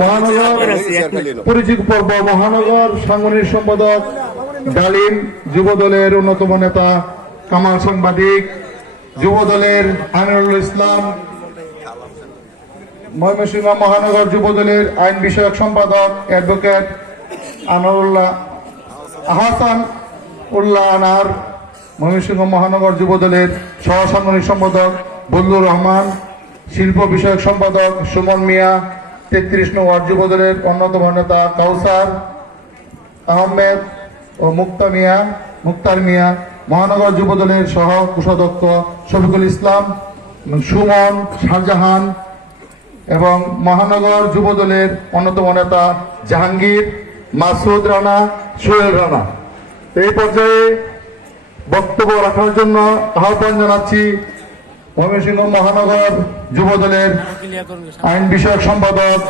মহানগর পরিচিত পর্ব মহানগর সাংগঠনিক সম্পাদক ডালিম, যুব দলের অন্যতম নেতা কামাল সাংবাদিক, যুব দলের আমিনুল ইসলাম, ময়মনসিংহ মহানগর যুব দলের আইন বিষয়ক সম্পাদক অ্যাডভোকেট আনারুল্লাহ আহসান উল্লাহ আনার, ময়মনসিংহ মহানগর যুব দলের সহ সাংগঠনিক সম্পাদক বদলুর রহমান, শিল্প বিষয়ক সম্পাদক সুমন মিয়া, ৩৩ নং ওয়ার্ড যুব দলের অন্যতম নেতা কাউসার আহমেদ ও মুক্তার মিয়া, মহানগর যুব দলের সহ কোষাধ্যক্ষ শফিকুল ইসলাম, সুমন, শাহজাহান এবং মহানগর যুব দলের অন্যতম নেতা জাহাঙ্গীর, মাসুদ রানা, সোহেল রানা। এই পর্যায়ে বক্তব্য রাখার জন্য আহ্বান জানাচ্ছি ময়মনসিংহ মহানগর যুব দলের আইন বিষয়ক সম্পাদক